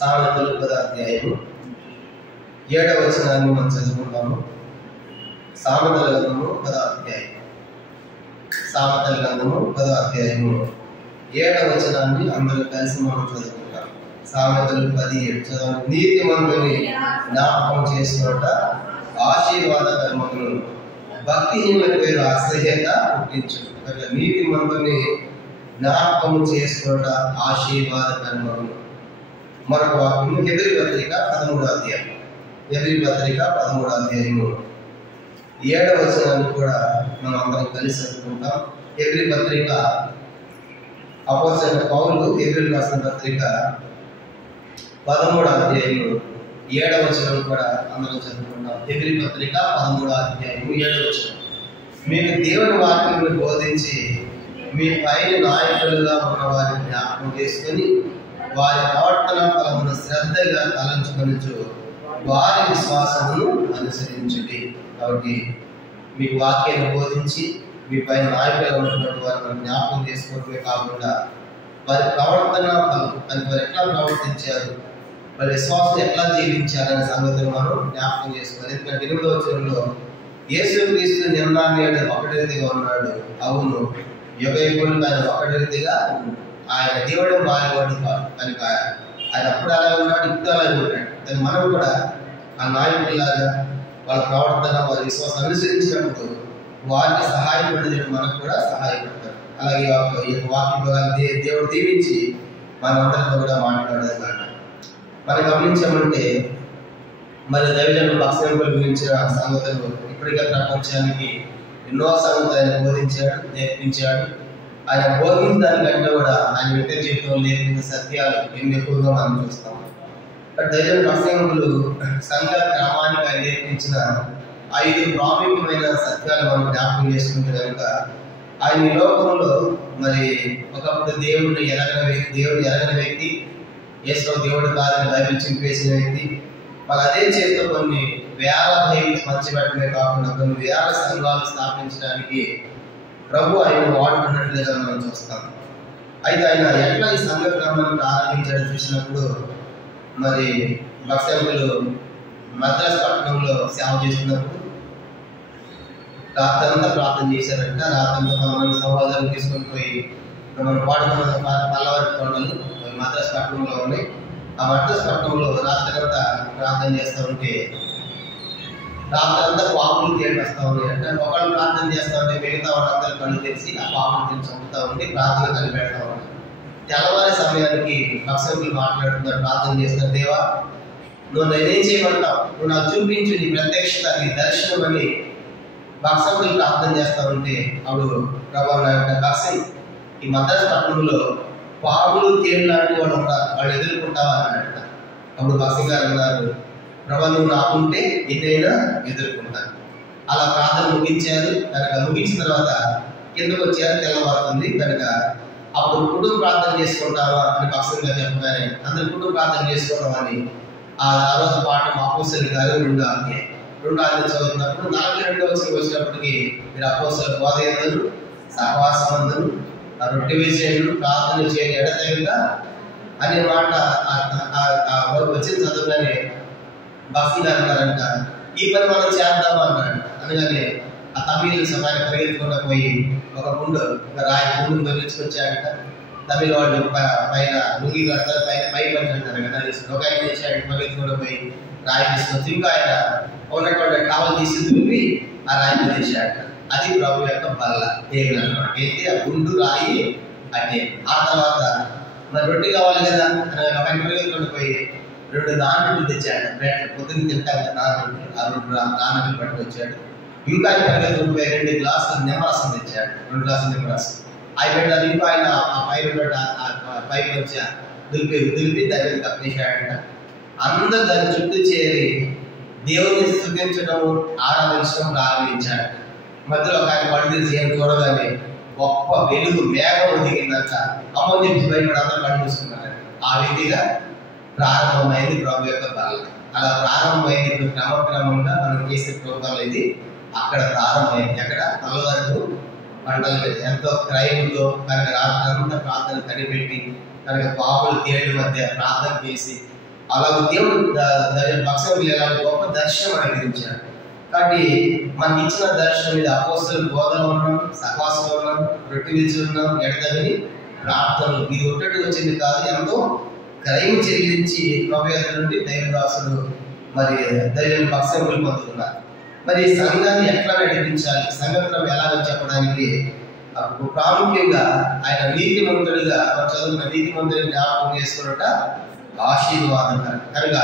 సామెతలు 10వ అధ్యాయము 7వ వచనాన్ని మనం చదువుకుంటాము. సామెతల గ్రంథము 10వ అధ్యాయం. సామెతల గ్రంథము 10వ అధ్యాయము 7వ వచనాన్ని అందరూ కలిసి మనం చదువుకుంటాం. సామెతలు 10:7 చదవండి. నీతిమంతుని జ్ఞాపకం చేసుకున్నట ఆశీర్వాదకరమును, భక్తిహీనుల పేరు అసహ్యత పుట్టించు. నీతిమంతుని జ్ఞాపకం చేసుకున్నట ఆశీర్వాదకరమును. మరొక వాక్యము హెబ్రీ పత్రిక 13వ అధ్యాయం. హెబ్రీ పత్రిక 13వ అధ్యాయము 7వ వచనాన్ని కూడా మనం అందరం కలిసి చదువుకుంటాం. హెబ్రీ పత్రిక అపోస్తలుడైన పౌలు హెబ్రీ రాసిన పత్రిక 13వ అధ్యాయము 7వ వచనం కూడా అందరం చదువుకుంటాం. హెబ్రీ పత్రిక 13వ అధ్యాయము 7వ వచనం. మీకు దేవుని వాక్యమును బోధించి మీ పైన నాయకులుగా ఉన్న వారిని జ్ఞాపకం చేసుకొని వారి ప్రవర్తన ఫలమును శ్రద్ధగా తలంచుకొనుచు వారి విశ్వాసమును అనుసరించుడి. కాబట్టి మీకు వాక్యాన్ని బోధించి మీ పైన నాయకులుగా ఉన్నటువంటి వారిని జ్ఞాపకం చేసుకోవడమే కాకుండా వారి ప్రవర్తన ఫలం అని వారు ఎట్లా ప్రవర్తించారు, వారి విశ్వాసం ఎట్లా జీవించారనే సంగతిని మనం జ్ఞాపకం చేసుకోవాలి. ఎందుకంటే 8వ వచనంలో యేసుక్రీస్తు నిన్న నేడు ఒకటి రీతిగా ఉన్నాడు. అవును, యుగయుగములు ఆయన ఒకటి రీతిగా ఆయన దేవుడు మారేవాడు కాదు. కనుక ఆయన అప్పుడు అలా ఉన్నాడు, ఇప్పుడు అలాగే ఉన్నాడు. కానీ మనం కూడా ఆ నాయకుడిలాగా వాళ్ళ ప్రవర్తన వారి విశ్వాసం అనుసరించినప్పుడు వారికి సహాయపడేది మనకు కూడా సహాయపడతారు. అలాగే ఈ వాక్యం దేవుడు దీవించి మనందరితో కూడా మాట్లాడేది కాదు. మనం గమనించామంటే మరి దైవజనుల భక్తుల గురించిన సంగతులు ఇప్పటికే ప్రపంచానికి ఎన్నో సంగతులు ఆయన బోధించాడు, నేర్పించాడు. ఆయన బోధించిన దానికంటే కూడా ఆయన వ్యక్తి జీవితంలో నేర్పించిన సత్యాలు ఎన్ని ఎక్కువగా మనం చూస్తాం. దైవజనుల భక్తులు సంఘ క్రమానికి ఆయన నేర్పించిన 5 ప్రాముఖ్యమైన సత్యాలు మనం జ్ఞాపకం చేసుకుంటే కనుక ఆయన ఈ లోకంలో మరి ఒకప్పుడు దేవుడిని ఎరగని వ్యక్తి, యేసు దేవుడు కాదని బైబిల్ చింపేసిన వ్యక్తి, వాళ్ళు అదే చేతితో కొన్ని వేల బైబిల్స్ పంచిపెట్టడమే కాకుండా కొన్ని వేల సంఘాలు స్థాపించడానికి ప్రభు ఆయన వాడుకున్నట్లుగా మనం చూస్తాం. అయితే ఆయన ఎట్లా ఈ సంఘ క్రమాన్ని ప్రారంభించాడో చూసినప్పుడు మరి భక్తులు మద్రాసు పట్టణంలో సేవ చేస్తున్నప్పుడు రాత్రంతా ప్రార్థన చేశారంట. రాత్రంతా కొంతమంది సహోదరులు తీసుకొని పోయి మనం వాడుకున్న పల్లవారి కొండలు మద్రాసు పట్టణంలో ఉన్నాయి. ఆ మద్రాసు పట్టణంలో రాత్రంతా ప్రార్థన చేస్తూ ఉంటే రాత్రంతా పాములు తేలి వస్తూ ఉన్నాయి అంటే ఒకళ్ళు ప్రార్థన చేస్తూ ఉంటే మిగతా వాళ్ళందరూ కళ్ళు తెరిచి ఆ పాములు తిని చంపుతూ ఉండి ప్రార్థన కలిపెడతా ఉన్నాయి. తెల్లవారి సమయానికి భక్తులు మాట్లాడుతున్నారు, ప్రార్థన చేస్తున్నారు. దేవా, నువ్వు నేనేం చేయమంటావు, నువ్వు నాకు చూపించు నీ ప్రత్యక్షత, నీ దర్శనం అని భక్తులు ప్రార్థన చేస్తూ ఉంటే అప్పుడు ప్రభు భక్తి ఈ మద్రాసు పట్టణంలో పాములు తేలు లాంటి వాళ్ళు ఉంటారు, వాళ్ళు ఎదుర్కొంటావా అని అన్నట్ట. అప్పుడు భక్తి గారు అన్నారు, ప్రభు నువ్వు నాకుంటే ఎన్నైనా ఎదుర్కొంటాను. అలా ప్రార్థన ముగించారు. కనుక ముగించిన తర్వాత కిందకు వచ్చారు, తెల్లవారుతుంది. కనుక అప్పుడు కుటుంబ ప్రార్థన చేసుకుంటావా అని భక్తులుగా చెప్పగానే అందరు కుటుంబ ప్రార్థన చేసుకోవడం అని ఆ రోజు పాఠం అపోస్తలుల కార్యం 2వ అధ్యాయం చదువుతున్నప్పుడు 42వ వచనం వచ్చినప్పటికీ మీరు అపోస్తలుల బోధ యందును సహవాసమందును రొట్టె విషయంలో ప్రార్థన చేయని ఎడతెగక అనే మాట వచ్చిన చదువుగానే భక్తులు అంటారంట, ఈ పని మనం చేద్దామా అన్నాడు. అనగానే ఆ తమిళ సమయాన్ని పరిగెత్తుకుండా పోయి ఒక రాయి గుండు దొరికించుకొచ్చాడంట. తమిళ వాళ్ళు పైన లుంగి కడతారు, పై పని అంటారు కదా, ఒక ఆయన చేశాడు. పరిగెత్తుకుండా పోయి రాయి తీసుకొచ్చి ఇంకా ఆయన ఉన్నటువంటి టవల్ తీసి దులిపి ఆ రాయి చేశాడు. అది ప్రభు యొక్క బల్ల దేవుడు అన్నమాట. ఏంటి ఆ గుండు రాయి అంటే. ఆ తర్వాత మరి రొట్టె కావాలి కదా ఒక ఆయన పరిగెత్తుకుండా పోయి 2 నానబెట్లు తెచ్చాడు. పొద్దున్న తింటాం కదా నానబెట్లు, ఆ 2 నానబెట్లు పట్టుకొచ్చాడు. ఇంకా ఆయన పరిగెత్తుకుంటూ పోయి 2 గ్లాసులు నిమ్మరసం తెచ్చాడు. 2 గ్లాసులు నిమ్మరసం అవి పెట్టాలి. ఇంకా ఆయన ఆ పైకి వచ్చి దులిపి దాన్ని కప్పేశాడంట. అందరూ దాని చుట్టూ చేరి దేవుని స్తుతించడం, ఆరాధించడం ప్రారంభించాడు. మధ్యలో ఒక ఆయన పడి తీసి ఏం చూడగానే గొప్ప వెలుగు మేఘం దిగిందంట. అమ్మని చెప్పి భయపడి అందరూ కళ్ళు చూసుకున్నారు. ఆ రీతిగా ప్రారంభమైంది ప్రభు యొక్క బల్ల. అలా ప్రారంభమైంది. ఇప్పుడు క్రమక్రమంగా మనం చేసే ప్రోగ్రాం ఇది అక్కడ ప్రారంభమైంది. అక్కడ తల వరకు మంటలు ఎంతో క్రయంతో కనుక రాత్రంతా ప్రార్థన కనిపెట్టి కనుక పాపులు తేళ్ల మధ్య ప్రార్థన చేసి అలాగే దేవుడు భక్తులు ఎలాంటి గొప్ప దర్శనం అనుగ్రహించాడు. కాబట్టి మనకి ఇచ్చిన దర్శనం మీద అపోస్తలుల బోధన ఉన్నాం, సహవాసంలో ఉన్నాం, రొట్టె విరిచి ఉన్నాం, ఎడతని ప్రార్థనలు. ఇది ఒక్కటి వచ్చింది కాదు, ఎంతో క్రయం చెల్లించి ప్రభు నుండి దైవదాసుడు మరి దైవం భక్తులు పొందుతున్నారు. మరి సంఘాన్ని ఎట్లా నడిపించాలి, సంఘటన ఎలాగో చెప్పడానికి ప్రాముఖ్యంగా ఆయన నీతిమంతుడిగా చదువుకున్న నీతిమంతుడిని జ్ఞాపకం చేసుకున్నట ఆశీర్వాదం. కనుక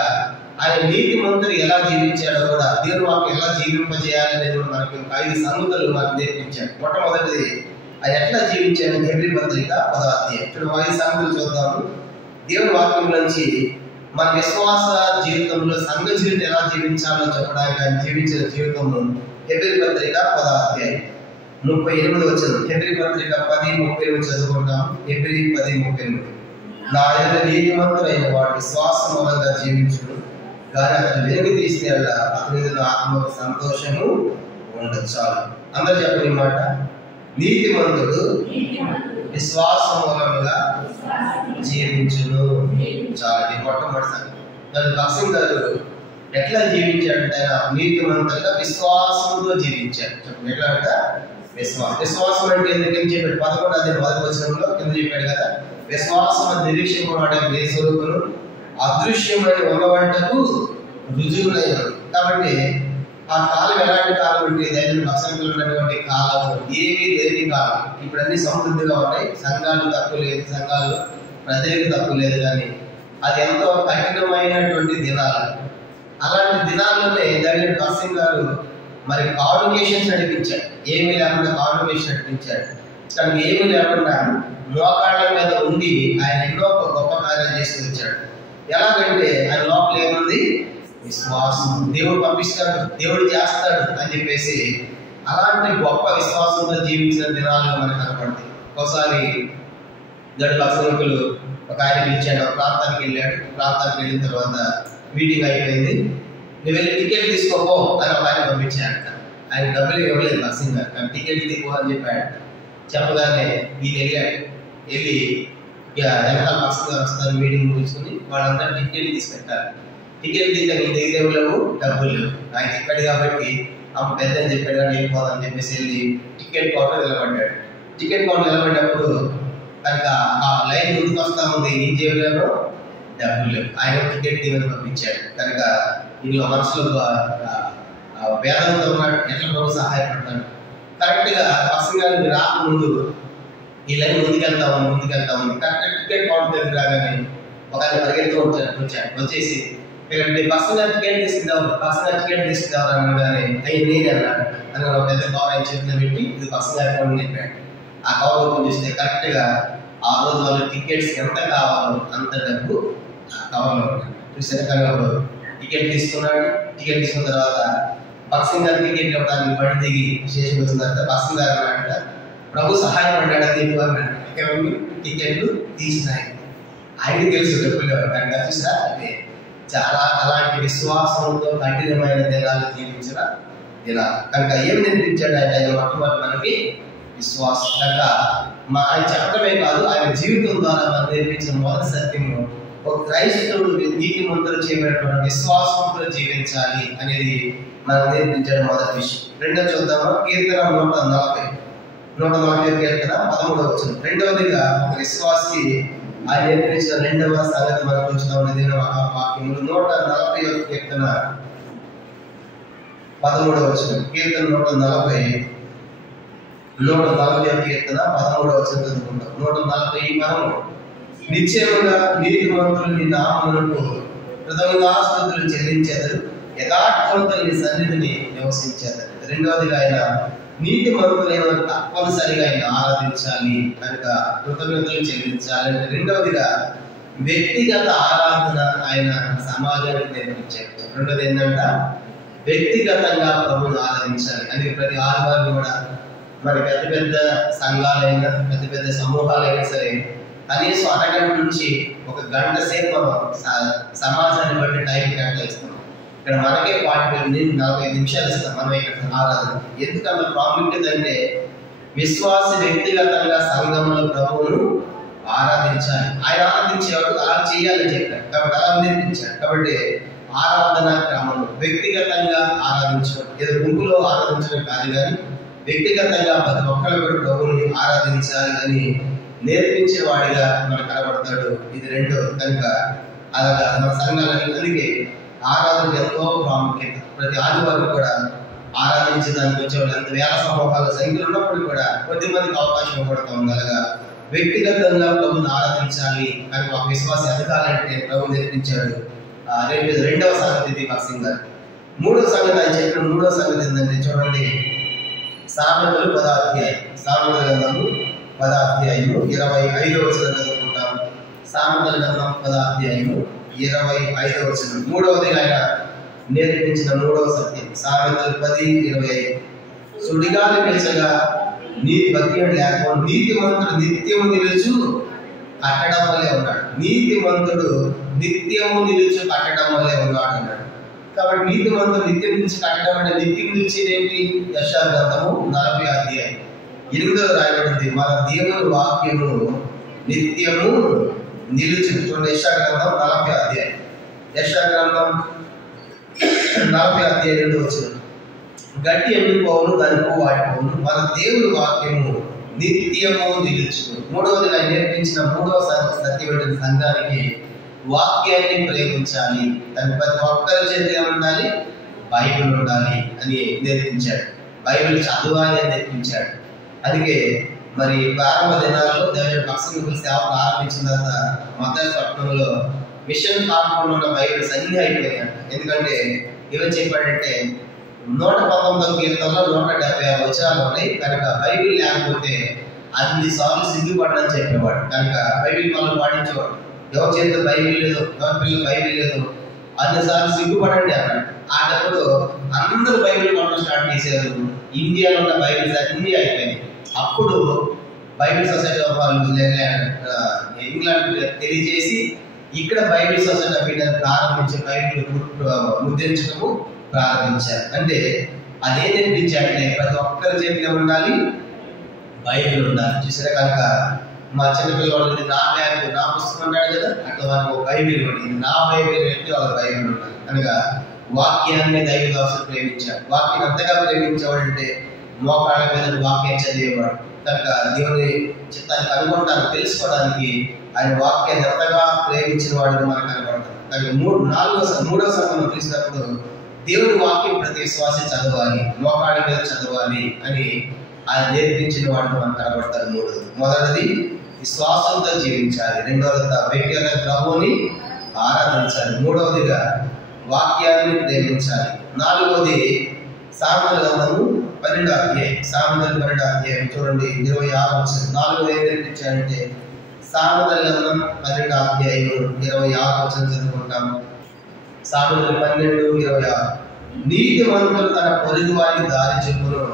ఆయన నీతిమంతుడు ఎలా జీవించాడో కూడా దేవుడు వాక్యం ఎలా జీవింపజేయాలి అనేది కూడా మనకి 5 సంగతులు మనకు నేర్పించాడు. మొట్టమొదటిది ఆయన ఎట్లా జీవించాడు, హెబ్రీ పత్రిక 10వ అధ్యాయం. చూడండి 5 సంగతులు చూద్దాము. దేవుడి వాక్యం నుంచి మన విశ్వాస జీవితంలో సంఘ జీవితం ఎలా జీవించాలో చెప్పడానికి ఆయన జీవించిన జీవితంలో హెబ్రీ పత్రిక 10వ అధ్యాయం 38 వచనం. హెబ్రీ పత్రిక 10:30 చదువుకుంటాం. హెబ్రీ 10:38. నా ఎదుట నీతిమంతుడైన వాడు విశ్వాస మూలంగా జీవించును, కానీ అతను వెలుగు తీసిన అతని ఆత్మ సంతోషము ఉండదు. చాలు, అందరూ చెప్పని మాట. నీతిమంతుడు విశ్వాస మూలంగా జీవించును. చాలు, మొట్టమొదటిసారి దాని భక్సింగ్ గారు ఎట్లా జీవించాడంటే ఆయన నీతిమంతులుగా విశ్వాసంతో జీవించాడు. చెప్పండి ఎట్లా అంట? విశ్వాసం అంటే ఎందుకని చెప్పాడు 11వ అధ్యాయం 1వ వచనంలో కింద చెప్పాడు కదా, విశ్వాసం నిరీక్షింపబడే స్వరూపును అదృశ్యమైన ఉన్నవంటకు రుజువులైన. కాబట్టి ఆ కాలం ఎలాంటి కాలం అంటే దైవ భక్తులు ఉన్నటువంటి కాలం, ఏమీ లేని కాలం. ఇప్పుడు అన్ని సమృద్ధిగా ఉన్నాయి, సంఘాలు తక్కువ లేదు, సంఘాలు ప్రజలకు తక్కువ లేదు, కానీ అది ఎంతో కఠినమైనటువంటి దినాలు. అలాంటి దినాల్లోనే దైవ భక్తులు గారు మరి కాన్వకేషన్స్ నడిపించాడు. ఏమీ లేకుండా కాన్వకేషన్ నడిపించాడు. కానీ ఏమీ లేకుండా మోకాళ్ళ మీద ఉండి ఆయన ఎన్నో గొప్ప కార్యాలు చేసి వచ్చాడు. ఎలాగంటే ఆయన లోపల ఏముంది? విశ్వాసం. దేవుడు పంపిస్తాడు, దేవుడు చేస్తాడు అని చెప్పేసి అలాంటి గొప్ప విశ్వాసంతో జీవించిన దినాలు మనకు కనపడతాయి. ఒకసారి గడుపు అసలుకులు ఒక ఆయన పిలిచాడు, ఒక ప్రాంతానికి వెళ్ళాడు. ప్రాంతానికి వెళ్ళిన తర్వాత మీటింగ్ అయిపోయింది, నువ్వు వెళ్ళి టికెట్ తీసుకోపో అని ఒక ఆయన పంపించాడు. ఆయన డబ్బులు ఇవ్వలేదు నర్సింగ్ గారు, కానీ టికెట్ తీసుకో అని చెప్పాడు. చెప్పగానే ఈయన వెళ్ళాడు. వెళ్ళి ఇక వెనకాల నర్సింగ్ గారు వస్తారు, మీటింగ్ తీసుకుని వాళ్ళందరూ టికెట్ తీసి పెట్టారు. టికెట్ తీస్తే నీ దగ్గర లేవు, డబ్బులు లేవు. ఆయన చెప్పాడు కాబట్టి అమ్మ పెద్ద అని చెప్పాడు కానీ వెళ్ళిపోదని చెప్పేసి వెళ్ళి టికెట్ కౌంటర్ నిలబడ్డాడు. టికెట్ కౌంటర్ నిలబడ్డప్పుడు కనుక ఆ లైన్ ముందుకు వస్తా ఉంది, నీ జేబులో డబ్బులు లేవు. ఆయన టికెట్ తీయమని పంపించాడు. కనుక ఇందులో మనసులో వేదంతో ఉన్నాడు, ఎట్లా ప్రభు సహాయపడతాడు. కరెక్ట్గా బస్సు గారికి రాకముందు ఈ లైన్ ముందుకెళ్తా ఉంది. కరెక్ట్గా టికెట్ కౌంటర్ దగ్గర రాగానే ఒక ఆయన పరిగెడుతూ వచ్చాడు. వచ్చేసి బస్సు గారి టికెట్ తీసుకుందాం అనగానే అయ్యి నేనే అన్నాడు. అని ఒక పెద్ద కవర్ ఆయన చేతిలో పెట్టి ఇది బస్సు గారి కౌంటర్ చెప్పాడు. ఆ కవర్ ఓపెన్ చేస్తే కరెక్ట్గా ఆ రోజు వాళ్ళు టికెట్స్ ఎంత కావాలో అంత డబ్బు ఆ కవర్లో ఉంటాడు. చూసారు కనుక టికెట్ తీసుకున్నాడు. టికెట్ తీసుకున్న తర్వాత బక్సింగ్ గారు టికెట్ ఇవ్వడానికి బండి దిగి స్టేషన్ వచ్చిన తర్వాత బక్సింగ్ గారు అన్నాడంట, ప్రభు సహాయపడ్డాడు నీకు అన్నాడు. టికెట్లు తీసినాయి. ఆయనకి తెలుసు డబ్బులు కనుక చూసా అంటే చాలా అలాంటి విశ్వాసంతో కఠినమైన దినాలు జీవించిన దినాలు. కనుక ఏం నేర్పించాడు అంటే మొట్టమొదటి మనకి విశ్వాసం. కనుక ఆయన చెప్పడమే కాదు, ఆయన జీవితం ద్వారా మనం నేర్పించిన మొదటి సత్యము ఒక క్రైస్తవుడు నీతిమంతులు చేయబడిన విశ్వాసంతో జీవించాలి అనేది మనం నేర్పించడం మొదటి విషయం. రెండో చూద్దామా, కీర్తన 140 కీర్తన 13వ వచనం. రెండవదిగా ఒక విశ్వాసి ఆయన నేర్పించిన రెండవ సంగతి మనం చూస్తా ఉన్నది వాక్యములు 140వ కీర్తన 13వ వచనం. కీర్తన 140వ కీర్తన 13వ వచనం చదువుకుంటాం. 140 మనము నిశ్చయముగా నీతిమంతులు నీ నామమునకు కృతజ్ఞతాస్తుతులు చెల్లించెదరు, యథార్థవంతులు నీ సన్నిధిని నివసించెదరు. రెండవదిగా ఆయన నీతిమంతులైన తప్పనిసరిగా ఆయన ఆరాధించాలి, కనుక కృతజ్ఞతలు చెల్లించాలి. రెండవదిగా వ్యక్తిగత ఆరాధన ఆయన సమాజానికి నేర్పించారు. రెండవది ఏంటంటే వ్యక్తిగతంగా ప్రభువును ఆరాధించాలి. అందుకే ప్రతి ఆదివారం కూడా మరి పెద్ద పెద్ద సంఘాలైనా పెద్ద పెద్ద సమూహాలైనా సరే కనీసం అరగంట నుంచి ఒక గంట సేపు మనం సమాజాన్ని బట్టి టైం కేటాయిస్తాం. ఇక్కడ మనకే 45 నిమిషాలు ఇస్తాం మనం ఇక్కడ ఆరాధన. ఎందుకంటే ప్రాముఖ్యత అంటే విశ్వాస వ్యక్తిగతంగా సంఘంలో ప్రభువును ఆరాధించాలి. ఆయన ఆరాధించేవాడు అలా చేయాలని చెప్పాడు కాబట్టి అలా నేర్పించాడు. కాబట్టి ఆరాధన క్రమం వ్యక్తిగతంగా ఆరాధించడం, ఏదో గుంపులో ఆరాధించడం కాదు, కానీ వ్యక్తిగతంగా ప్రతి ఒక్కరు కూడా ప్రభువుని ఆరాధించాలి అని నేర్పించే వాడిగా మనకు కనబడతాడు. ఇది రెండో. కనుక అలాగా మన సంఘాలని అందుకే ఆరాధన ఎంతో ప్రాముఖ్యత. ప్రతి ఆదివారం కూడా ఆరాధించడానికి వచ్చేవాళ్ళు ఎంత వేల సమూహాల సంఖ్యలు ఉన్నప్పుడు కూడా కొద్దిమందికి అవకాశం ఇవ్వబడతా ఉంది. అలాగా వ్యక్తిగతంగా ప్రభుని ఆరాధించాలి కానీ ఒక విశ్వాసం ఎదగాలంటే ప్రభు నేర్పించాడు. రెండవ సంగతి ఇది భక్సింగ్ గారు. మూడవ సంగతి ఆయన చెప్పిన మూడవ సంగతి ఏంటంటే చూడండి, సామెతలు 10వ అధ్యాయం, సామెతల గ్రంథము 10వ అధ్యాయము 25వ వచనం చదువుకుంటాం. సామెతల గ్రంథం 10వ అధ్యాయము 25వ వచనం. మూడవది ఆయన నేర్పించిన మూడవ సత్యం సామెతలు 10:25. సుడిగాలి పిలిచగా నీతి భక్తి లేకపోవడం, నీతిమంతుడు నిత్యము నిలుచు కట్టడం వల్లే ఉన్నాడు. నీతిమంతుడు నిత్యము నిలుచు కట్టడం వల్లే ఉన్నాడు అన్నాడు. కాబట్టి నీతిమంతుడు నిత్యం నిలిచి కట్టడం అంటే నిత్యం నిలిచేది ఏంటి? యెషయా గ్రంథము 40వ అధ్యాయం 8వ రాయబడింది, మన దేవుని వాక్యము నిత్యము నిలుచు. చూడండి, యెషయా గ్రంథం 40వ అధ్యాయం, యెషయా గ్రంథం 40వ అధ్యాయం 2వ వచనం. గట్టి ఎండిపోవును, దాని పువ్వు వాడిపోవును, మన దేవుని వాక్యము నిత్యము నిలుచు. మూడవది ఆయన నేర్పించిన మూడవ సత్యం ఏంటంటే సంఘానికి వాక్యాన్ని ప్రేమించాలి. దాని ప్రతి ఒక్కరి చేతిలో ఉండాలి, బైబిల్ ఉండాలి అని నేర్పించాడు. బైబిల్ చదవాలి అని నేర్పించాడు. అందుకే మరి ప్రారంభ దినాల్లో దేవుని భక్తుల సేవ ప్రారంభించిన తర్వాత మత్తయి పట్టణంలో మిషన్ కాకుండా ఉన్న బైబిల్స్ అన్ని అయిపోయాయి. ఎందుకంటే ఏమని చెప్పాడంటే 119 కీర్తనలో 176 వచనాలు ఉన్నాయి కనుక బైబిల్ లేకపోతే అన్ని సార్లు సిగ్గుపడని చెప్పేవాడు. కనుక బైబిల్ మనం పాటించేవాడు. ఎవరి చేతిలో బైబిల్ లేదు, ఎవరి పిల్లలు బైబిల్ లేదు, అన్నిసార్లు సిగ్గుపడండి అన్నాడు. ఆటప్పుడు అందరూ బైబిల్ కొనడం స్టార్ట్ చేశారు. ఇండియాలో ఉన్న బైబిల్స్ అన్నీ అయిపోయాయి. అప్పుడు బైబిల్ సొసైటీ వాళ్ళు ఇంగ్లాండ్ తెలియజేసి ఇక్కడ బైబిల్ సొసైటీ ఆఫ్ ఇండియా ప్రారంభించి బైబిల్ ముద్రించడము ప్రారంభించారు. అంటే అదే నేర్పించాడంటే ప్రతి ఒక్కరి చేతిలో ఉండాలి, బైబిల్ ఉండాలి. చూసారా? కనుక మా చిన్నపిల్లవాళ్ళు నా బ్యాగ్ నా పుస్తకం ఉన్నాడు కదా, అట్లా వాళ్ళకి బైబిల్ ఉంటుంది. నా బైబిల్ పెట్టి వాళ్ళ బైబిల్ ఉండాలి. కనుక వాక్యాన్ని దైవదాసులు ప్రేమించాడు. వాక్యం అంతగా ప్రేమించేవాడంటే మోకాళ్ళ మీద వాక్యం చదివేవాడు. కనుక దేవుని చిత్తాన్ని కనుగొనడానికి తెలుసుకోవడానికి ఆయన వాక్యాన్ని ఎంతగా ప్రేమించిన వాడిని మనకు కనబడతాం. కనుక మూడవ సంఘం చూసినప్పుడు దేవుని వాక్యం ప్రతి విశ్వాసం చదవాలి, మోకాళ్ళ మీద చదవాలి అని ఆయన నేర్పించిన వాడిని మనకు కనబడతారు. మొదటిది విశ్వాసంతో జీవించాలి, రెండవది వ్యక్తిగత ప్రభువుని ఆరాధించాలి, మూడవదిగా వాక్యాన్ని ప్రేమించాలి, నాలుగవది సామెతల గ్రంథము 12వ అధ్యాయం, సామెతలు 12వ అధ్యాయం చూడండి 26వ వచనం. నాలుగవది ఏం నేర్పించాడంటే సామెతల గ్రంథం 12వ అధ్యాయం 26వ వచనం చదువుకుంటాం. సామెతలు 12:26. నీతిమంతుడు తన పొరుగు వారికి దారి చెప్పును,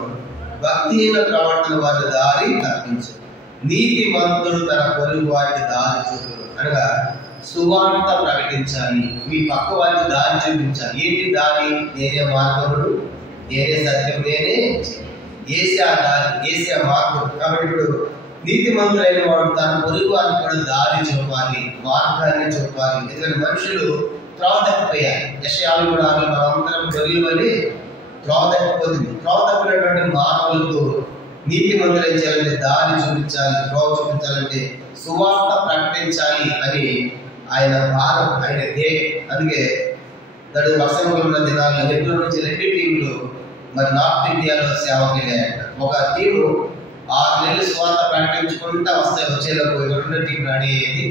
భక్తిహీన ప్రవర్తన వారి దారి తప్పించు. నీతిమంతుడు తన పొరుగు వారికి దారి చెప్పును అనగా సువార్త ప్రకటించాలి, మీ పక్క వారికి దారి చూపించాలి. ఏంటి దారి? నేనే మార్గముడు, నేనే సత్యం, నేనే ఏసే దారి, ఏసే మార్గం. కాబట్టి ఇప్పుడు నీతిమంతుడైన వాడు తన పొరుగు వారికి కూడా దారి చూపాలి, మార్గాన్ని చూపాలి. ఎందుకంటే మనుషులు త్రోవ తప్పిపోయారు. యెషయాలు కూడా మనందరం గొర్రెలు త్రోవ తప్పిపోతుంది. త్రోవ తప్పినటువంటి మానవులకు నీతిమంతులు ఏం చేయాలంటే దారి చూపించాలి, త్రోవ చూపించాలంటే సువార్త ప్రకటించాలి అని ఆయన భారం, ఆయన ధ్యేయం. అందుకే వర్షంలో ఉన్న దినాల్లో నెల్లూరు నుంచి 2 టీంలు మరి నార్త్ ఇండియాలో సేవకి వెళ్ళాయంట. ఒక టీము 6 నెలలు సువార్త ప్రకటించుకుంటా వచ్చేలోపు 2వ టీం రెడీ అయ్యేది.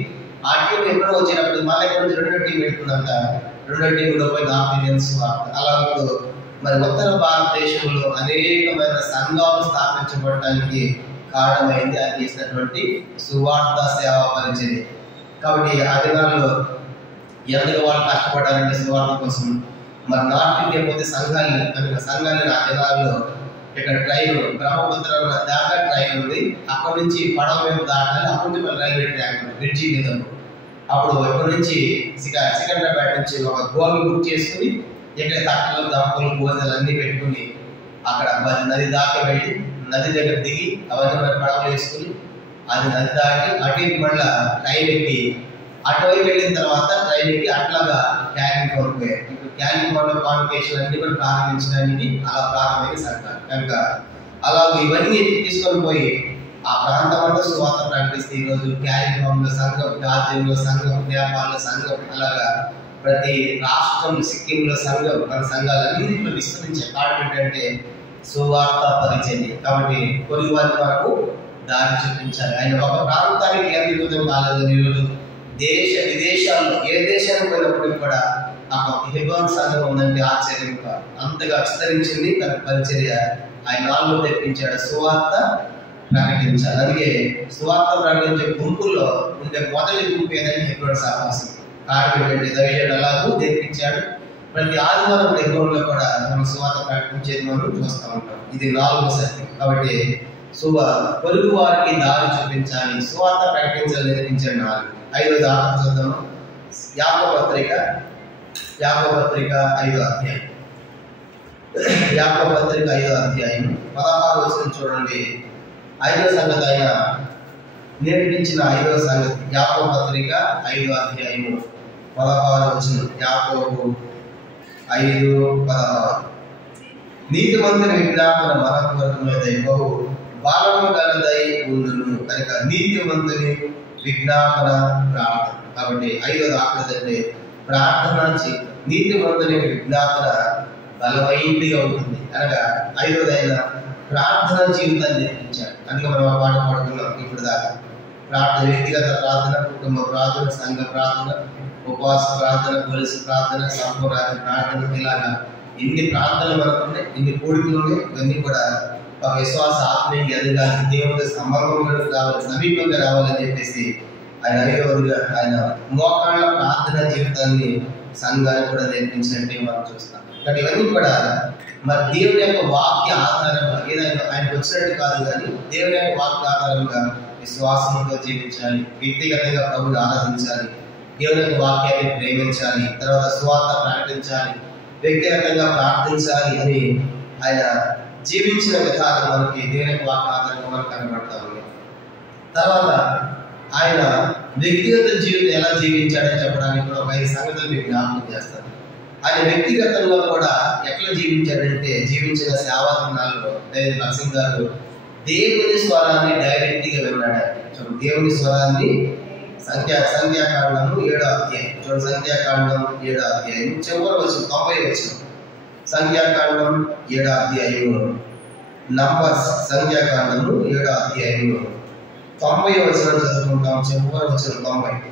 ఆ టీం ఎప్పుడో వచ్చేటప్పుడు మళ్ళీ ఇక్కడ నుంచి 2వ టీం వెళ్తుందంట. 2వ టీంలో పోయి నార్త్ ఇండియన్ సువార్త. అలా మరి ఉత్తర భారతదేశంలో అనేకమైన సంఘాలు స్థాపించబడటానికి కారణమైంది అది చేసినటువంటి సువార్త సేవా పరిచర్య. కాబట్టి ఆ దినాల్లో ఎందుకు వాళ్ళు కష్టపడాలంటే సువార్త కోసం మరి నార్త్ ఇండియా పోతే సంఘాన్ని ఆ దినాల్లో ఇక్కడ ట్రైన్ బ్రహ్మపుత్ర దాకా ట్రైన్ ఉంది. అక్కడి నుంచి పడవ మీద దాటాలి, అక్కడి నుంచి మళ్ళీ రైల్వే ట్రాక్ ఉంది, బ్రిడ్జి మీద. అప్పుడు ఎక్కడి నుంచి సికింద్రాబాద్ నుంచి ఒక గోగి బుక్ చేసుకుని ఇక్కడ తట్టలు దంపలు భోజనాలు అన్నీ పెట్టుకుని అక్కడ నది దాకా వెళ్ళి నది దగ్గర దిగి అవన్నీ మరి పడవలు వేసుకుని అది నది దాటి అటు మళ్ళా ట్రైన్ ఎక్కి అటువైపు వెళ్ళిన తర్వాత ట్రైన్ ఎక్కి అట్లాగా క్యాలిఫోర్నియా పోయారు. ఇప్పుడు క్యాలిఫోర్నియా కాన్వకేషన్ అన్ని కూడా ప్రారంభించడానికి అలా ప్రారంభమైన సంఘాలు కనుక అలాగే ఇవన్నీ తీసుకొని పోయి ఆ ప్రాంతం అంతా సువార్త ప్రకటిస్తే ఈరోజు క్యాలిఫోర్నియాలో సంఘం, డార్జిలింగ్లో సంఘం, నేపాల్లో సంఘం, అలాగా ప్రతి రాష్ట్రం, సిక్కింలో సంఘం, మన సంఘాలన్నింటిలో విస్తరించే కారణం ఏంటంటే సువార్త పరిచర్య. కాబట్టి పొరుగు వారి వరకు దారి చూపించాలి. ఆయన ఒక ప్రాంతానికి కేంద్రీకృతం కాలేదు. ఈరోజు దేశ విదేశాల్లో ఏ దేశానికి పోయినప్పటికీ కూడా అక్కడ హెబ్రోన్ సంఘం ఉందంటే ఆశ్చర్యం కాదు. అంతగా విస్తరించింది తన పరిచర్య. ఆయన నాలుగు తెప్పించాడు సువార్త ప్రకటించాలి. అందుకే సువార్త ప్రకటించే గుంపుల్లో ఉండే మొదటి గుంపు ఏదంటే హెబ్రోన్ సహవాసం. కారణం ఏంటంటే దైవజనుడు అలాగూ తెప్పించాడు. ప్రతి ఆదివారం హెబ్రోన్లో కూడా మనం సువార్త ప్రకటించేది మనం చూస్తూ ఉంటాం. ఇది 4వ సత్యం. కాబట్టి పొరుగు వారికి దారి చూపించాలి, సువార్త ప్రకటించాలి నేర్పించాడు 4. 5వ ఆత్మ చూద్దాము. యాకోబు పత్రిక 5వ అధ్యాయం. యాకోబు పత్రిక 5వ అధ్యాయం 16వ వచనం చూడండి. 5వ సంగతి ఆయన నేర్పించిన 5వ సంగతి. యాకోబు పత్రిక 5వ అధ్యాయము 16వ వచనం. యాకోబు 5:16. నీతిమంతుని విజ్ఞాపన మనఃపూర్వకమైనదై బహు బలము గలదై ఉండును కనుక నీతిమంతుని విజ్ఞాపన ప్రార్థన. కాబట్టి 5వ ఆఖరిదంటే ప్రార్థన నీతిమంతుని విజ్ఞాపన బలమైనదిగా ఉంటుంది. అనగా 5వదైన ప్రార్థన జీవితాన్ని నేర్పించాడు. అందుకే మనం ఆ పాట పాడుకున్నాం ఇప్పుడు దాకా. ప్రార్థన, వ్యక్తిగత ప్రార్థన, కుటుంబ ప్రార్థన, సంఘ ప్రార్థన, ఉపవాస ప్రార్థన, కొలిసి ప్రార్థన, సంపూర్ణ ప్రార్థన, ఇలాగా ఎన్ని ప్రార్థనలు మనకు ఉన్నాయి, ఎన్ని కోరికలు ఉన్నాయి. ఇవన్నీ కూడా ఒక విశ్వాస ఆత్మీయంగా ఎదగాలి, దేవుడితో సంబంధంగా రావాలి, సమీపంగా రావాలని చెప్పేసి ఆయన 5వదిగా ఆయన మోకాళ్ళ ప్రార్థన జీవితాన్ని సంఘాన్ని కూడా నేర్పించినట్టే మనం చూస్తాం. కానీ ఇవన్నీ కూడా మరి దేవుని యొక్క వాక్య ఆధారంగా, ఏదైనా ఆయనకు వచ్చినట్టు కాదు, కానీ దేవుని యొక్క వాక్య ఆధారంగా విశ్వాసంతో జీవించాలి, వ్యక్తిగతంగా ప్రభువుని ఆరాధించాలి, దేవుని యొక్క వాక్యాన్ని ప్రేమించాలి, తర్వాత సువార్త ప్రకటించాలి, వ్యక్తిగతంగా ప్రార్థించాలి అని ఆయన జీవించిన విధానం మనకి దేవుని యొక్క వాక్య ఆధారంగా మనకు కనబడతా ఉంది. తర్వాత ఆయన వ్యక్తిగత జీవితం ఎలా జీవించాడని చెప్పడానికి కూడా ఒక 5 సంగతులు మీకు జ్ఞాపకం చేస్తాను. ఆయన వ్యక్తిగతంగా కూడా ఎట్లా జీవించాడంటే, జీవించిన సేవా దినాల్లో నరసింహ్ గారు దేవుని స్వరాన్ని డైరెక్ట్ గా విన్నాడు. చూడండి, దేవుని స్వరాన్ని సంఖ్యాకాండము 7వ అధ్యాయం. చూడండి, సంఖ్యాకాండం 7వ అధ్యాయం చివరి వచ్చిన 90 వచ్చిన సంఖ్యాకాండం 7వ అధ్యాయము నంబర్స్. సంఖ్యాకాండము 7వ అధ్యాయము 90వ వచనం చదువుకుంటాం. చివరి వచ్చిన 90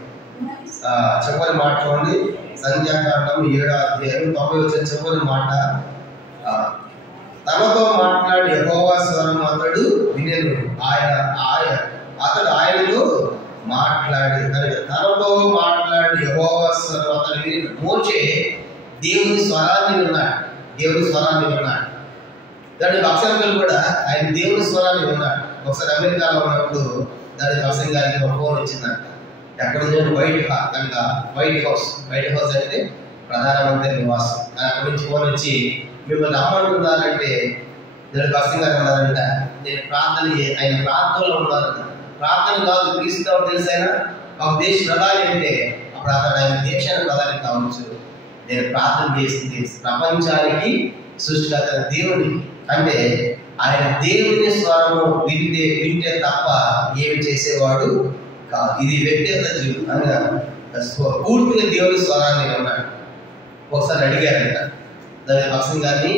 చివరి మాట చూడండి. సంఖ్యాకాండం 7వ అధ్యాయం 90 వచ్చిన చివరి మాట. తనతో మాట్లాడి యెహోవా స్వరం అతడు వినెను, అతడు ఆయనతో మాట్లాడి తనతో మాట్లాడి యెహోవా స్వరం అతడు వినెను. మోషే దేవుని స్వరాన్ని విన్నాడు, దేవుని స్వరాన్ని విన్నాడు. దాని అక్షరాలు కూడా ఆయన దేవుని స్వరాన్ని విన్నాడు. ఒకసారి అమెరికాలో ఉన్నప్పుడు దాని అక్షరం గారికి ఒక ఫోన్ వచ్చిందంట. ఎక్కడ వైట్ హౌస్ అంటే ప్రధానమంత్రి నివాసం. అక్కడి నుంచి ఫోన్ వచ్చి మిమ్మల్ని రమ్మంటున్నారంటే దాని అక్షరం గారు ఉన్నారంట, నేను ఆయన ప్రార్థనలో ఉన్నారంట. ప్రార్థన కాదు, క్రీస్తు తెలిసైనా ఒక దేశ ప్రధాని అంటే అప్పుడు అతను ఆయన దేశానికి ప్రధాని కావచ్చు. నేను ప్రార్థన చేసింది ప్రపంచానికి సృష్టికర్త దేవుని, అంటే ఆయన దేవుని స్వరము వింటే తప్ప ఏమి చేసేవాడు కాదు. ఇది వ్యక్తిగత జీవితం అనగా పూర్తిగా దేవుని స్వరాన్ని విన్నాడు. ఒకసారి అడిగారంట దాని పక్షం గారిని,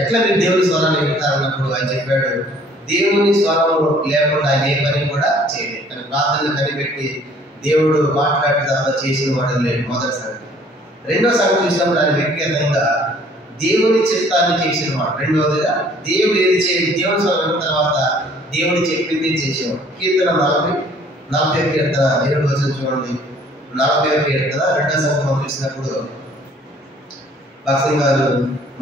ఎట్లా మీరు దేవుని స్వరాన్ని వింటారన్నప్పుడు ఆయన చెప్పాడు, దేవుని స్వరము లేకుండా ఆయన ఏ పని కూడా చేయలేదు. తన ప్రార్థనలు కనిపెట్టి దేవుడు మాట్లాడి తప్ప చేసిన వాడు లేడు. మొదటి సంగతి. రెండో సంగతి చూసినప్పుడు ఆయన వ్యక్తిగతంగా దేవుని చిత్తాన్ని చేసిన వాడు. రెండవదిగా దేవుడు ఏది చేయాలి, దేవుని స్వరం తర్వాత దేవుడు చెప్పింది చేసేవాడు. కీర్తన 40 కీర్తన 2వ వచనం చూడండి. 40వ కీర్తన 2వ సంగమం చూసినప్పుడు భక్తం గారు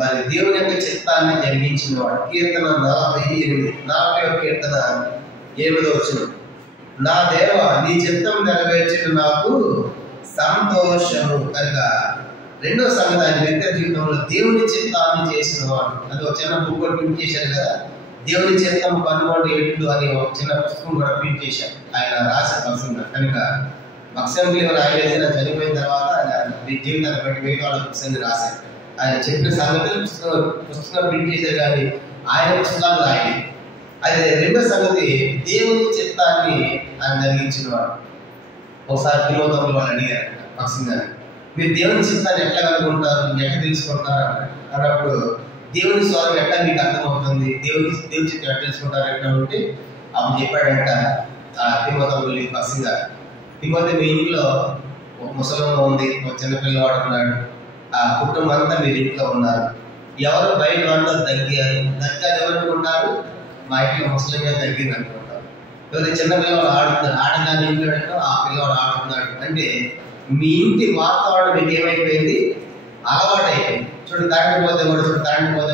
మరి దేవుని యొక్క చిత్తాన్ని జరిగించిన వాడు. కీర్తన 40వ కీర్తన 8వ వచనం. నా దేవ నీ చిత్తం నెరవేర్చడం నాకు సంతోషము. కనుక రెండో సంగతి ఆయన వ్యక్తిగత జీవితంలో దేవుని చిత్తాన్ని చేసిన వాడు. అది ఒక చిన్న బుక్ ప్రింట్ చేశారు కదా, దేవుని చిత్తం కనుగొండి ఎట్లు అని ఒక చిన్న పుస్తకం కూడా ప్రింట్ చేశారు ఆయన రాసిన పర్సంగా. కనుక భక్ష్యంలో ఆయన చనిపోయిన తర్వాత ఆయన జీవితాన్ని బట్టి మిగతా వాళ్ళ పుస్తకాన్ని రాశారు. ఆయన చెప్పిన సంగతులు పుస్తకం ప్రింట్ చేశారు కానీ ఆయన పుస్తకాలు రాయలేదు. అదే రెండో సంగతి, దేవుని చిత్తాన్ని ఆయన జరిగించిన వాడు. ఒకసారి తిమోతిలో వాళ్ళు అడిగారు భక్ష్యంగా, మీరు దేవుని చిత్తాన్ని ఎట్లా కనుక్కుంటారు, ఎట్లా తెలుసుకుంటారు అన్నప్పుడు దేవుని స్వరం ఎట్లా మీకు అర్థమవుతుంది, దేవుని చిత్తం ఎట్లా తెలుసుకుంటారు ఎట్లా ఉంటే అప్పుడు చెప్పాడంట తిమోతి భక్ష్యంగా, తిమోతి మీ ఇంట్లో ఒక ముసలమ్మ ఉంది, ఒక చిన్న పిల్లవాడు ఉన్నాడు, ఆ కుటుంబం అంతా మీరు ఇంట్లో ఉన్నారు. ఎవరు బయట వాళ్ళు తగ్గారు ఎవరు అనుకుంటారు, మా ఇంట్లో ముసలింగా తగ్గింది అనుకుంటారు. ఎవరు చిన్న పిల్లవాడు ఆడుతున్నారు, ఆడగానే ఇంట్లో ఆ పిల్లవాడు ఆడుతున్నాడు అంటే మీ ఇంటి వాతావరణం మీకు ఏమైపోయింది, అలవాటు అయిపోయింది. కరెంట్ పోతే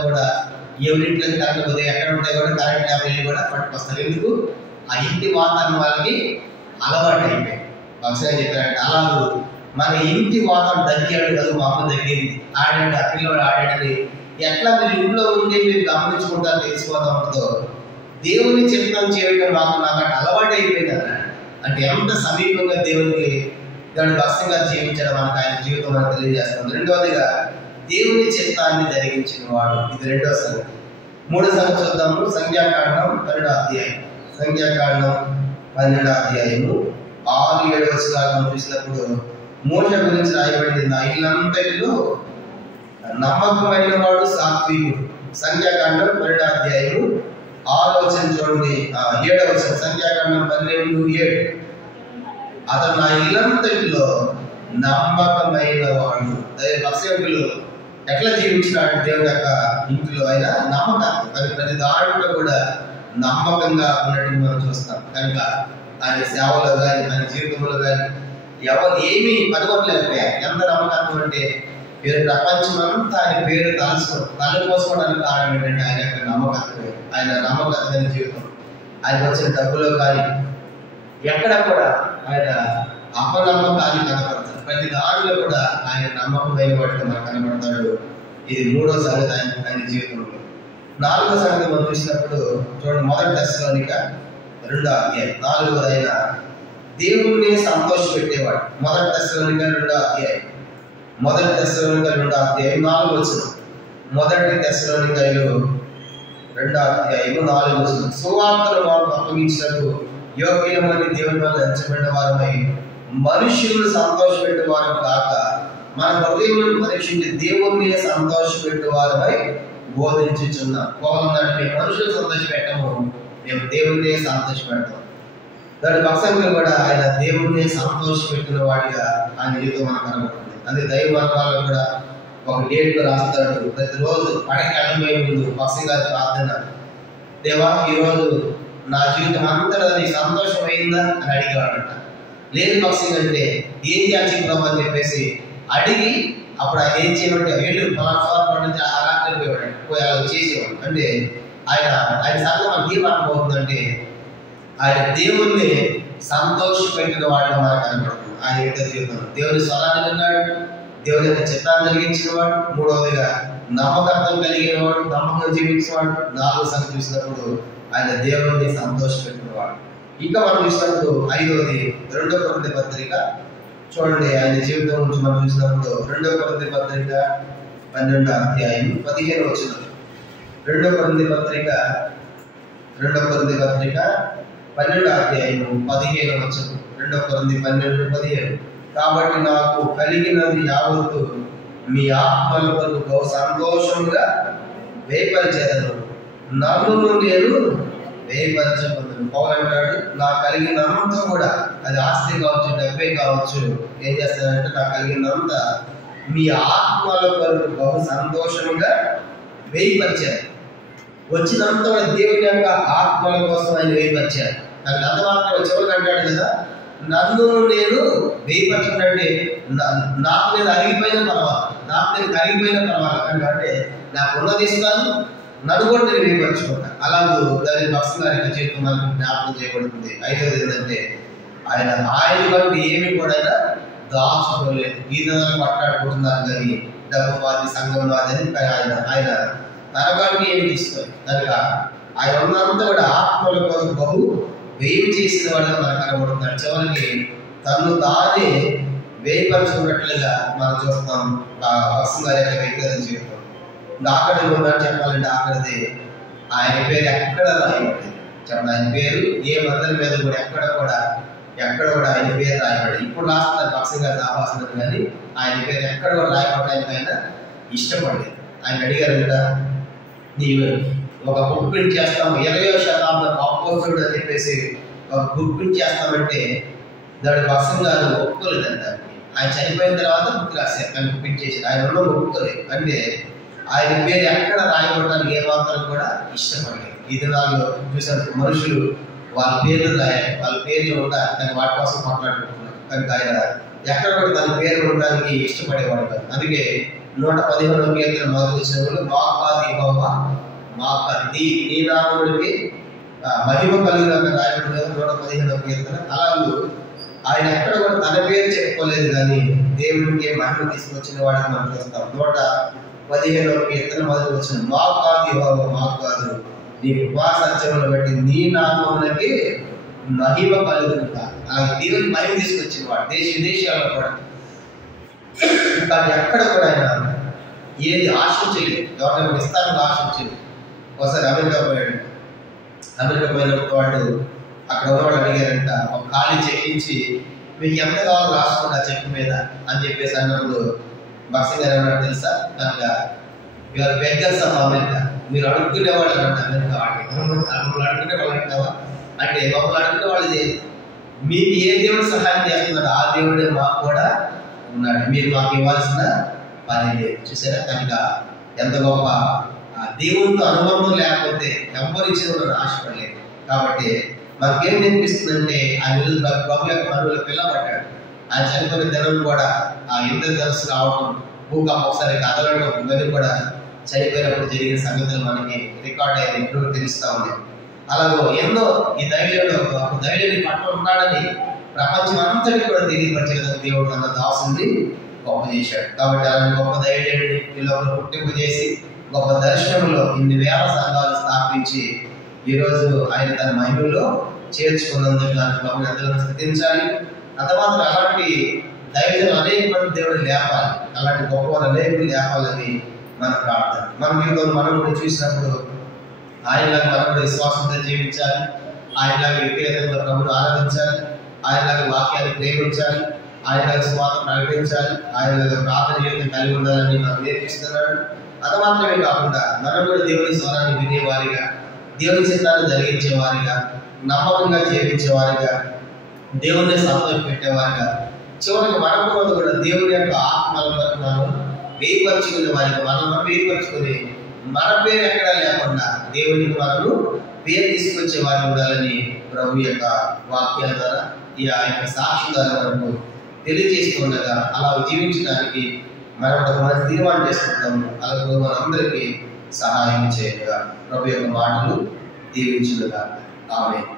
కూడా ఎవరింట్లో కరెంట్ పోతే ఎక్కడ ఉంటాయి కూడా కరెంట్ వెళ్ళి కూడా పట్టుకొస్తారు. ఎందుకు, ఆ ఇంటి వాతావరణం వాళ్ళకి అలవాటు అయిపోయింది. భక్ష్యంగా చెప్పారంటే అలాగూ మన ఇంటి వాతావరణం తగ్గాడు కదా, మా అమ్మ తగ్గింది, ఆడాడు ఆ పిల్లవాడు ఆడాడని ఎట్లా మీరు ఇంట్లో ఉండి మీరు గమనించుకుంటారు తెలిసిపోతా ఉంటుందో, దేవుని చిత్తం చేయడం నాకు అక్కడ అలవాటు అయిపోయింది అన్నాడు. అంటే ఎంత సమీపంగా దేవునికి దాన్ని భక్ష్యంగా జీవించడం మనకు ఆయన జీవితం మనకు తెలియజేస్తుంది. రెండవదిగా దేవుని చిత్తాన్ని జరిగించిన వాడు, ఇది రెండవ సంగతి. మూడో సంగతి చూద్దాము, సంఖ్యాకాండం 12వ అధ్యాయం. సంఖ్యాకాండం 12వ అధ్యాయము 6-7 వచనాలను చూసినప్పుడు మోషే గురించి రాయబడింది, నా ఇల్లంతటిలో నమ్మకమైన వాడు సాత్వికుడు. సంఖ్యాకాండం 12వ అధ్యాయము 6వ వచనం చూడండి, 7వ వచనం. సంఖ్యాకాండం 12:7, అతను నా ఇల్లంతటిలో నమ్మకమైన వాడు. భక్ష్యంకులు ఎట్లా జీవించినాడు దేవుని యొక్క ఇంట్లో, అయినా నమ్మకం ప్రతి దాంట్లో కూడా నమ్మకంగా ఉన్నట్టు మనం చూస్తాం. కనుక ఆయన సేవలో కానీ ఆయన జీవితంలో కానీ ఎవరు ఏమీ కనుగొనలేకపోయారు. ఎంత నమ్మకం అంటే పేరు ప్రపంచం అంతా ఆయన పేరు తలపోసుకోవడానికి కారణం ఏంటంటే ఆయన యొక్క నమ్మకత్వమే, ఆయన నమ్మకత్వమైన జీవితం. ఆయనకు వచ్చిన డబ్బులో కానీ ఎక్కడ కూడా ఆయన అపనమ్మకాన్ని కనపడతాడు. ప్రతి దానిలో కూడా ఆయన నమ్మకమైన వాడిగా మనకు కనబడతాడు. ఇది మూడో సంగతి ఆయన జీవితంలో. నాలుగో సంగతి మనం చూసినప్పుడు చూడండి, మొదటి దశలోనిక 2వ అధ్యాయం 4వ ఆయన దేవుణ్ణి సంతోష పెట్టేవాడు. మొదటి దశలోనిక 2వ అధ్యాయం 4వ వచనం. మొదటి దశలోనికలు 2వ అధ్యాయము 4వ వచనం. సువార్తను వారు అప్పగించినట్టు యోగ్యమని దేవుని వల్ల ఎంచబడిన వారమై మనుషులను సంతోషపెట్టే వారు కాక మన హృదయములను పరీక్షించి దేవుణ్ణి సంతోషపెట్టే వారమై బోధించుచున్నాం. పోవాలంటే మనుషులు సంతోషపెట్టము, మేము దేవుణ్ణి సంతోషపెడతాం. దాని భక్తులు కూడా ఆయన దేవుణ్ణి సంతోషపెట్టిన వాడిగా ఆయన జీవితం మనకు కనబడుతుంది. అందుకే దైవ మార్గాలు కూడా ఒక డేట్లో రాస్తాడు, ప్రతిరోజు పడకి అడ్డమై ముందు భక్తి గారి ప్రార్థన, దేవా ఈరోజు నా జీవితం అంతటా నీ సంతోషం అయిందా అని అడిగేవాడంట. లేదు భక్సింగ్ అంటే ఏం చేయాల్సి అని చెప్పేసి అడిగి అప్పుడు ఆయన ఏం చేయమంటే ఏళ్ళు పలానా నుంచి ఆ రాత్రి పోయి అలా చేసేవాడు. అంటే ఆయన సంగతి మనకి ఏం అర్థమవుతుందంటే ఆయన దేవుణ్ణి సంతోష పెట్టిన వాడిని మనకు కనపడుతుంది. ఆయన యొక్క జీవితం దేవుని స్వరాన్ని విన్నాడు, దేవుని యొక్క చిత్తాన్ని కలిగించిన వాడు. మూడవదిగా నమ్మకత్వం కలిగిన వాడు, నమ్మకం జీవించిన వాడు. నాలుగో సంగతి చూసినప్పుడు ఆయన దేవుణ్ణి సంతోష పెట్టిన వాడు. ఇంకా మనం చూసినప్పుడు ఐదవది 2వ కొరింథీ పత్రిక చూడండి. ఆయన జీవితం నుంచి మనం చూసినప్పుడు 2వ కొరింథీ పత్రిక 12వ అధ్యాయం 15వ వచనం. 2వ కొరింథీ పత్రిక 12వ అధ్యాయం 15వ వచనం. 2వ కొరింథీ 12:15. కాబట్టి నాకు కలిగినది యావత్తు మీ ఆత్మల కొరకు బహు సంతోషంగా వేయపరిచేదను, నన్ను నేను వేయపరచబోతున్నాను. పౌలు అంటాడు, నాకు కలిగినంత కూడా, అది ఆస్తి కావచ్చు, డబ్బే కావచ్చు, ఏం చేస్తానంటే నాకు కలిగినంత మీ ఆత్మల కొరకు బహు సంతోషంగా వేయపరిచారు. వచ్చినంత దేవుని యొక్క ఆత్మల కోసం ఆయన వేయపరిచారు. నాకు అంత మాత్రం చివరికి అంటాడు కదా, నన్ను నేను వేయపరచుకుంటే నాకు నేను అరిగిపోయిన పర్వాలేదు, నాకు నేను కరిగిపోయిన పర్వాలేదు అంటే నాకు ఉన్నది ఇస్తాను, నన్ను కూడా నేను వేయపరచుకుంటాను. అలాగూ దాని భక్తి గారి జీవితం మనకు జ్ఞాపకం చేయబడుతుంది. ఐదవది ఏంటంటే ఆయన కంటే ఏమి కూడా ఆయన దాచుకోలేదు. ఈ విధంగా మాట్లాడుకుంటున్నారు కానీ డబ్బు వాది సంఘం వాది అని ఆయన తనకంటే ఏమి తీసుకోవాలి. కనుక ఆయన ఉన్నంతా కూడా ఆత్మల కొరకు బహు వేయి చేసిన వాడుగా మనకు కనబడుతున్నాడు. చివరికి తను తానే వేయపరుచుకున్నట్లుగా మనం చూస్తాం భక్తుల గారి యొక్క వ్యక్తిగత జీవితం. ఆఖరి ఉన్నాడు చెప్పాలంటే ఆఖరిది ఆయన పేరు ఎక్కడ రాయబడి చెప్పండి. ఆయన పేరు ఏ మందరి మీద కూడా ఎక్కడ కూడా ఆయన పేరు రాయబడి ఇప్పుడు రాస్తున్నారు భక్తుల గారి ఆవాసన, కానీ ఆయన పేరు ఎక్కడ కూడా రాయబడడానికి ఆయన ఇష్టపడలేదు. ఆయన అడిగారు కదా, నీవు ఒక బుక్ ప్రింట్ చేస్తాము 20వ శతాబ్దం అపోస్తులుడు అని చెప్పేసి ఒక బుక్ ప్రింట్ చేస్తామంటే దాని భక్తుల గారు ఒప్పుకోలేదంట. ఆయన చనిపోయిన తర్వాత బుక్ రాశారు, కానీ ప్రింట్ చేసి ఆయన ఉన్న ఒప్పుకోలేదు. అంటే ఆయన పేరు ఎక్కడ రాయబడడానికి ఏ మాత్రం కూడా ఇష్టపడలేదు. ఈ దినాల్లో చూసారు మనుషులు వాళ్ళ పేర్లు రాయాలి, వాళ్ళ పేర్లు ఉండాలి, కానీ వాటి కోసం మాట్లాడుకుంటున్నారు. కనుక ఆయన ఎక్కడ కూడా తన పేరు ఉండడానికి ఇష్టపడేవాడు కాదు. అందుకే 115వ కీర్తన మొదటి వచ్చినప్పుడు మాకాది యెహోవా మాకాది నీ నామమునికి మహిమ కలుగునని రాయబడింది 115వ కీర్తన. అలాగే ఆయన ఎక్కడ కూడా తన పేరు చెప్పుకోలేదు, కానీ దేవుడికి మహిమ తీసుకొచ్చిన వాడిని మనం చూస్తాం. 115వ కీర్తన మొదటి వచ్చిన మాకాది యెహోవా మాకాదు నీ కృపా సత్యములను బట్టి నీ నామములకి మహిమ కలుగునుగా. అలాగే దేవుని మహిమ తీసుకొచ్చిన వాడు దేశ విదేశాల్లో కూడా. కానీ ఎక్కడ కూడా ఆయన ఏది ఆశించలేదు, ఎవరైనా ఇస్తానని ఆశించలేదు. ఒకసారి అమెరికా పోయాడు. అమెరికా పోయినప్పుడు వాడు అక్కడ ఉన్నవాళ్ళు అడిగారంట, ఒక ఖాళీ చెక్కించి మీకు ఎంత కావాలో రాసుకోండి ఆ చెక్ మీద అని చెప్పేసి అన్నప్పుడు భక్తి గారు ఏమన్నా తెలుసా, కనుక ఇవాళ బెగ్గర్స్ ఆఫ్ అమెరికా, మీరు అడుక్కునే వాళ్ళు అంట అమెరికా వాడికి అడుక్కునే వాళ్ళు అంటావా అంటే మమ్మల్ని అడుక్కునే వాళ్ళు చేయదు. మీకు ఏ దేవుడు సహాయం చేస్తున్నాడు ఆ దేవుడే మాకు కూడా ఉన్నాడు, మీరు మాకు ఇవ్వాల్సిన పని లేదు. చూసారా, కనుక ఎంత గొప్ప దేవుడితో అనుబంధం లేకపోతే ఎవరు ఇచ్చిన ఆశపడలేదు. కాబట్టి మనకేం నేర్పిస్తుందంటే ఆయన ప్రభు యొక్క మనువుల పిల్లబడ్డాడు. ఆయన చనిపోయిన దినం కూడా ఆ ఇంద్ర ధనుసు రావడం, భూకంపం ఒకసారి కదలడం, ఇవన్నీ కూడా చనిపోయినప్పుడు జరిగిన సంగతులు మనకి రికార్డ్ అయ్యి ఇప్పుడు తెలుస్తూ ఉన్నాయి. అలాగే ఎన్నో ఈ ధైర్యాన్ని పట్ల ఉన్నాడని ప్రపంచం అంతటి కూడా తెలియపరిచే విధంగా దేవుడు తన దాసుని గొప్ప చేశాడు. కాబట్టి అలాంటి గొప్ప ధైర్యాన్ని వీళ్ళొకరు పుట్టింపు చేసి గొప్ప దర్శనంలో ఇన్ని వేల సంఘాలు స్థాపించి ఈరోజు ఆయన తన మహిమలో చేర్చుకున్నందుకు ప్రభుని ఎంతగానో స్థుతించాలి. అంత మాత్రం అలాంటి ధైర్యం అనేక మంది దేవుడు లేపాలి, అలాంటి గొప్ప అనేకులు లేపాలని మన ప్రార్థన. మన జీవితంలో మనం కూడా చూసినప్పుడు ఆయనలాగా మనం కూడా విశ్వాసంతో జీవించాలి, ఆయనలాగా వ్యక్తిగతంగా ప్రభుని ఆరాధించాలి, ఆయనలాగా వాక్యాన్ని ప్రేమించాలి, ఆయనలాగా స్వార్థ ప్రకటించాలి, ఆయనలాగా ప్రార్థన జీవితం కలిగి ఉండాలని మనం నేర్పిస్తున్నాడు. అది మాత్రమే కాకుండా మనం కూడా దేవుని స్వరాన్ని వినేవారిగా, దేవుని చిత్తాన్ని జరిగించేవారిగా, నమ్మకంగా జీవించేవారిగా, దేవుని సంతోషపెట్టేవారిగా, చివరికి మనం కూడా దేవుని యొక్క ఆత్మల వరకు మనం వేయపరుచుకునే వారిగా మనం వేయపరుచుకుని మన పేరు ఎక్కడా లేకుండా దేవునికి మనము పేరు తీసుకొచ్చే వారు ఉండాలని ప్రభు యొక్క వాక్యాల ద్వారా ఈ ఆ యొక్క సాక్షి ద్వారా మనకు తెలియజేస్తుండగా అలా జీవించడానికి మనం మన తీర్మానం చేసుకుంటాము. అలాగే మనందరికీ సహాయం చేయగా ప్రభు యొక్క మాటలు దీవించుగా. ఆమేన్.